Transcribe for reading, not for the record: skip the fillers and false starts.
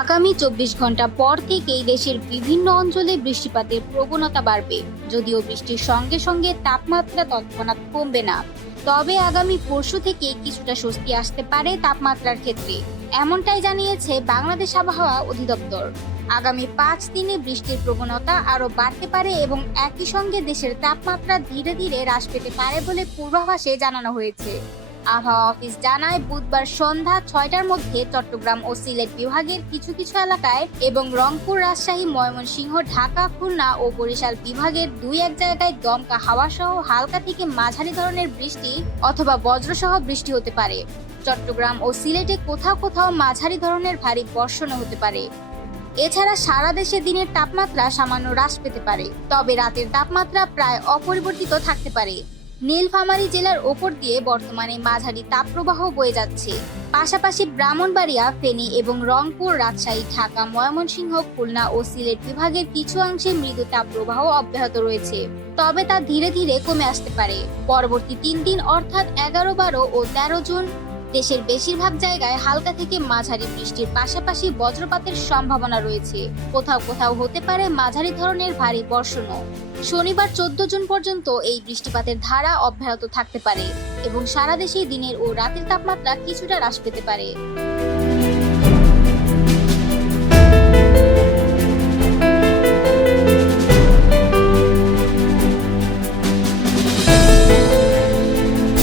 আগামী 24 ঘন্টা পর থেকেই দেশের বিভিন্ন অঞ্চলে বৃষ্টিপাতের প্রবণতা বাড়বে। যদিও বৃষ্টির সঙ্গে সঙ্গে তাপমাত্রা তৎক্ষণাৎ কমবে না, তবে আগামী পরশু থেকে কিছুটা স্বস্তি আসতে পারে তাপমাত্রার ক্ষেত্রে, এমনটাই জানিয়েছে বাংলাদেশ আবহাওয়া অধিদপ্তর। আগামী 5 দিনে বৃষ্টির প্রবণতা আরো বাড়তে পারে এবং একই সঙ্গে দেশের তাপমাত্রা ধীরে ধীরে হ্রাস পেতে পারে বলে পূর্বাভাসে জানানো হয়েছে। আবহাওয়া অফিস জানায়, বুধবার সন্ধ্যা 6টার মধ্যে চট্টগ্রাম ও সিলেট বিভাগের কিছু কিছু এলাকায় এবং রংপুর, রাজশাহী, ময়মনসিংহ, ঢাকা, খুলনা ও বরিশাল বিভাগের 2-1 জায়গায় দমকা হাওয়া সহ হালকা থেকে মাঝারি ধরনের বৃষ্টি অথবা বজ্রসহ বৃষ্টি হতে পারে। চট্টগ্রাম ও সিলেটে কোথাও কোথাও মাঝারি ধরনের ভারী বর্ষণও হতে পারে। এছাড়া সারা দেশে দিনের তাপমাত্রা সামান্য হ্রাস পেতে পারে, তবে রাতের তাপমাত্রা প্রায় অপরিবর্তিত থাকতে পারে। নীলফামারী জেলার ওপর দিয়ে বর্তমানে মাঝারি তাপপ্রবাহ বয়ে যাচ্ছে। পাশাপাশি ব্রাহ্মণবাড়িয়া, ফেনী এবং রংপুর, রাজশাহী, ঢাকা, ময়মনসিংহ, খুলনা ও সিলেট বিভাগের কিছু অংশে মৃদু তাপপ্রবাহ অব্যাহত রয়েছে, তবে তা ধীরে ধীরে কমে আসতে পারে। পরবর্তী 3 দিন অর্থাৎ 11, 12 ও 13 জুন দেশের বেশিরভাগ জায়গায় হালকা থেকে মাঝারি বৃষ্টির পাশাপাশি বজ্রপাতের সম্ভাবনা রয়েছে। কোথাও কোথাও হতে পারে মাঝারি ধরনের ভারী বর্ষণও। শনিবার 14 জুন পর্যন্ত এই বৃষ্টিপাতের ধারা অব্যাহত থাকতে পারে এবং সারা দেশে দিনের ও রাতের তাপমাত্রা কিছুটা হ্রাস পেতে পারে।